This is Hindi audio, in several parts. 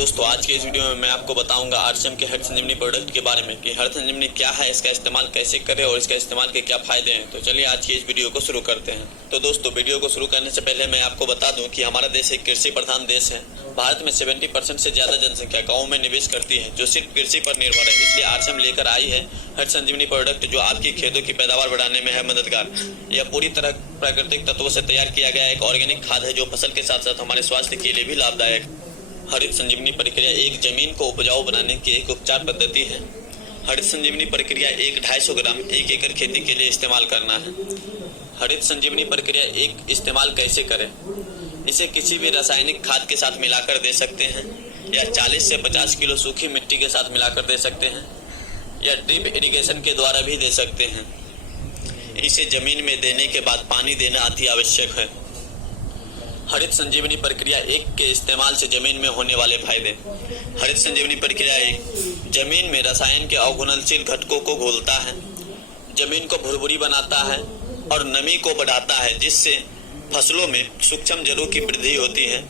दोस्तों, आज के इस वीडियो में मैं आपको बताऊंगा आरसीएम के हरित संजीवनी प्रोडक्ट के बारे में कि हरित संजीवनी क्या है, इसका इस्तेमाल कैसे करें और इसका इस्तेमाल के क्या फायदे हैं। तो चलिए आज की इस वीडियो को शुरू करते हैं। तो दोस्तों, वीडियो को शुरू करने से पहले मैं आपको बता दूं कि हमारा देश एक कृषि प्रधान देश है। भारत में 70% से ज्यादा जनसंख्या गाँव में निवेश करती है, जो सिर्फ कृषि पर निर्भर है। इसलिए आरसीएम लेकर आई है हरित संजीवनी प्रोडक्ट, जो आपकी खेतों की पैदावार बढ़ाने में है मददगार। यह पूरी तरह प्राकृतिक तत्वों से तैयार किया गया एक ऑर्गेनिक खाद है, जो फसल के साथ साथ हमारे स्वास्थ्य के लिए भी लाभदायक। हरित संजीवनी प्रक्रिया एक जमीन को उपजाऊ बनाने की एक उपचार पद्धति है। हरित संजीवनी प्रक्रिया 250 ग्राम 1 एकड़ खेती के लिए इस्तेमाल करना है। हरित संजीवनी प्रक्रिया एक इस्तेमाल कैसे करें? इसे किसी भी रासायनिक खाद के साथ मिलाकर दे सकते हैं, या 40 से 50 किलो सूखी मिट्टी के साथ मिलाकर दे सकते हैं, या ड्रिप इरिगेशन के द्वारा भी दे सकते हैं। इसे जमीन में देने के बाद पानी देना अति आवश्यक है। हरित संजीवनी प्रक्रिया 1 के इस्तेमाल से जमीन में होने वाले फायदे। हरित संजीवनी प्रक्रिया 1 जमीन में रसायन के अघुलनशील घटकों को घोलता है, जमीन को भुरभुरी बनाता है और नमी को बढ़ाता है, जिससे फसलों में सूक्ष्म जड़ों की वृद्धि होती है।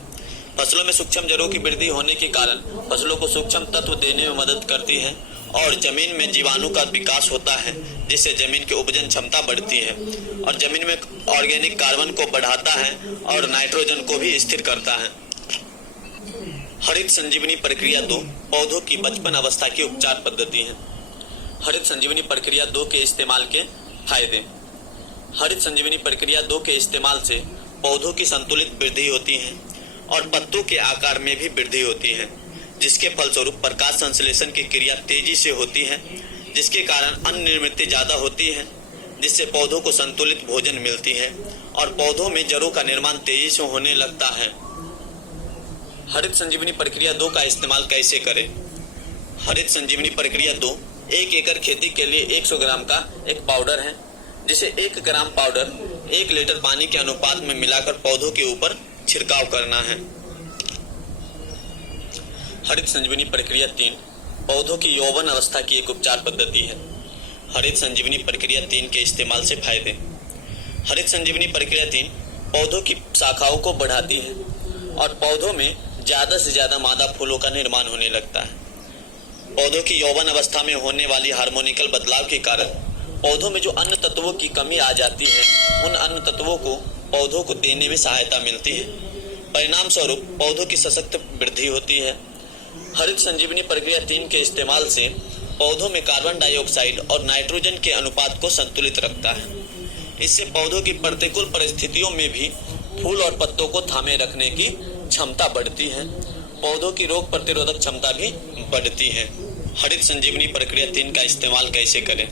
फसलों में सूक्ष्म जड़ों की वृद्धि होने के कारण फसलों को सूक्ष्म तत्व देने में मदद करती है और जमीन में जीवाणु का विकास होता है, जिससे जमीन की उपजन क्षमता बढ़ती है और जमीन में ऑर्गेनिक कार्बन को बढ़ाता है और नाइट्रोजन को भी स्थिर करता है। हरित संजीवनी प्रक्रिया 2 पौधों की बचपन अवस्था की उपचार पद्धति है। हरित संजीवनी प्रक्रिया 2 के इस्तेमाल के फायदे। हरित संजीवनी प्रक्रिया 2 के इस्तेमाल से पौधों की संतुलित वृद्धि होती है और पत्तों के आकार में भी वृद्धि होती है, जिसके फलस्वरूप प्रकाश संश्लेषण की क्रिया तेजी से होती है, जिसके कारण अन्न निर्मित ज्यादा होती है, जिससे पौधों को संतुलित भोजन मिलती है और पौधों में जड़ों का निर्माण तेजी से होने लगता है। हरित संजीवनी प्रक्रिया 2 का इस्तेमाल कैसे करें? हरित संजीवनी प्रक्रिया 2 1 एकड़ खेती के लिए 100 ग्राम का एक पाउडर है, जिसे 1 ग्राम पाउडर 1 लीटर पानी के अनुपात में मिलाकर पौधों के ऊपर छिड़काव करना है। हरित संजीवनी प्रक्रिया 3 पौधों की यौवन अवस्था की एक उपचार पद्धति है। हरित संजीवनी प्रक्रिया 3 के इस्तेमाल से फायदे। हरित संजीवनी प्रक्रिया 3 पौधों की शाखाओं को बढ़ाती है और पौधों में ज्यादा से ज्यादा मादा फूलों का निर्माण होने लगता है। पौधों की यौवन अवस्था में होने वाली हार्मोनिकल बदलाव के कारण पौधों में जो अन्य तत्वों की कमी आ जाती है, उन अन्य तत्वों को पौधों को देने में सहायता मिलती है। परिणाम स्वरूप पौधों की सशक्त वृद्धि होती है। हरित संजीवनी प्रक्रिया 3 के इस्तेमाल से पौधों में कार्बन डाइऑक्साइड और नाइट्रोजन के अनुपात को संतुलित रखता है। इससे पौधों की प्रतिकूल परिस्थितियों में भी फूल और पत्तों को थामे रखने की क्षमता बढ़ती है। पौधों की रोग प्रतिरोधक क्षमता भी बढ़ती है। हरित संजीवनी प्रक्रिया 3 का इस्तेमाल कैसे करें?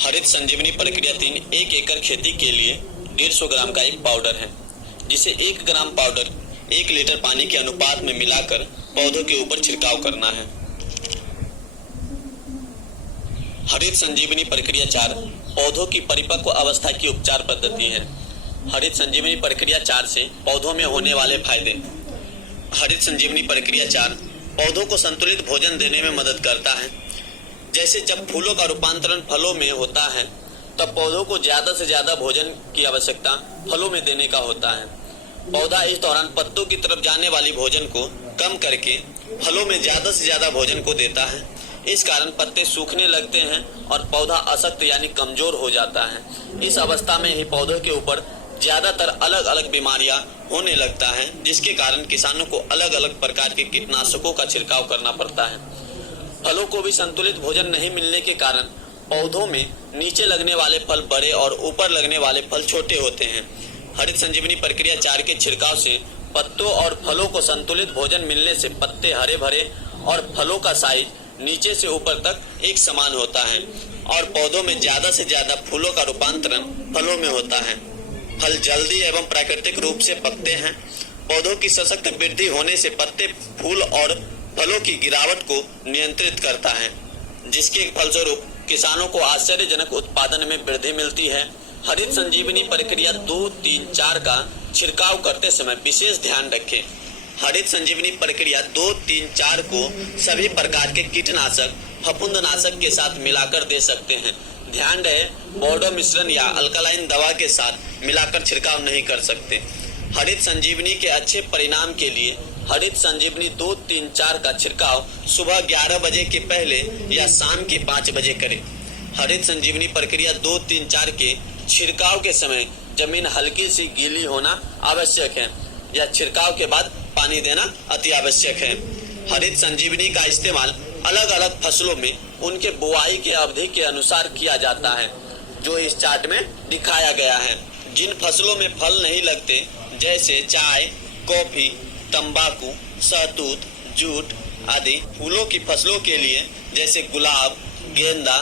हरित संजीवनी प्रक्रिया 3 1 एकड़ खेती के लिए 150 ग्राम का एक पाउडर है, जिसे 1 ग्राम पाउडर 1 लीटर पानी के अनुपात में मिलाकर पौधों के ऊपर छिड़काव करना है। हरित संजीवनी प्रक्रिया 4 पौधों की परिपक्व अवस्था की उपचार पद्धति है। हरित संजीवनी प्रक्रिया 4 से पौधों में होने वाले फायदे। हरित संजीवनी प्रक्रिया 4 पौधों को संतुलित भोजन देने में मदद करता है। जैसे जब फूलों का रूपांतरण फलों में होता है, तब पौधों को ज्यादा से ज्यादा भोजन की आवश्यकता फलों में देने का होता है। पौधा इस दौरान पत्तों की तरफ जाने वाली भोजन को कम करके फलों में ज्यादा से ज्यादा भोजन को देता है। इस कारण पत्ते सूखने लगते हैं और पौधा अशक्त यानी कमजोर हो जाता है। इस अवस्था में ही पौधों के ऊपर ज्यादातर अलग अलग बीमारियां होने लगता है, जिसके कारण किसानों को अलग अलग प्रकार के कीटनाशकों का छिड़काव करना पड़ता है। फलों को भी संतुलित भोजन नहीं मिलने के कारण पौधों में नीचे लगने वाले फल बड़े और ऊपर लगने वाले फल छोटे होते हैं। हरित संजीवनी प्रक्रिया 4 के छिड़काव से पत्तों और फलों को संतुलित भोजन मिलने से पत्ते हरे भरे और फलों का साइज नीचे से ऊपर तक एक समान होता है और पौधों में ज्यादा से ज्यादा फूलों का रूपांतरण फलों में होता है। फल जल्दी एवं प्राकृतिक रूप से पकते हैं। पौधों की सशक्त वृद्धि होने से पत्ते, फूल और फलों की गिरावट को नियंत्रित करता है, जिसके फलस्वरूप किसानों को आश्चर्यजनक उत्पादन में वृद्धि मिलती है। हरित संजीवनी प्रक्रिया 2, 3, 4 का छिड़काव करते समय विशेष ध्यान रखें। हरित संजीवनी प्रक्रिया 2, 3, 4 को सभी प्रकार के कीटनाशक, फफूंदनाशक के साथ मिलाकर दे सकते हैं। ध्यान रहे, बोर्डो मिश्रण या अल्कलाइन दवा के साथ मिलाकर छिड़काव नहीं कर सकते। हरित संजीवनी के अच्छे परिणाम के लिए हरित संजीवनी 2, 3, 4 का छिड़काव सुबह 11 बजे के पहले या शाम के 5 बजे करें। हरित संजीवनी प्रक्रिया 2, 3, 4 के छिड़काव के समय जमीन हल्की सी गीली होना आवश्यक है या छिड़काव के बाद पानी देना अति आवश्यक है। हरित संजीवनी का इस्तेमाल अलग अलग फसलों में उनके बुआई के अवधि के अनुसार किया जाता है, जो इस चार्ट में दिखाया गया है। जिन फसलों में फल नहीं लगते जैसे चाय, कॉफी, तंबाकू, शहतूत, जूट आदि, फूलों की फसलों के लिए जैसे गुलाब, गेंदा,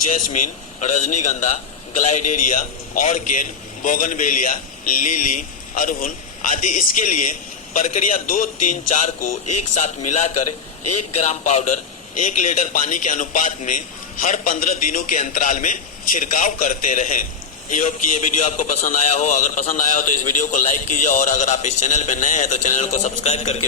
जैस्मिन, रजनीगंधा, ग्लाइडेरिया, ऑर्किड, बोगनवेलिया, लिली, अड़हुल आदि, इसके लिए प्रक्रिया 2, 3, 4 को एक साथ मिलाकर 1 ग्राम पाउडर 1 लीटर पानी के अनुपात में हर 15 दिनों के अंतराल में छिड़काव करते रहें। आई होप कि ये वीडियो आपको पसंद आया हो। अगर पसंद आया हो तो इस वीडियो को लाइक कीजिए और अगर आप इस चैनल पर नए हैं तो चैनल को सब्सक्राइब करके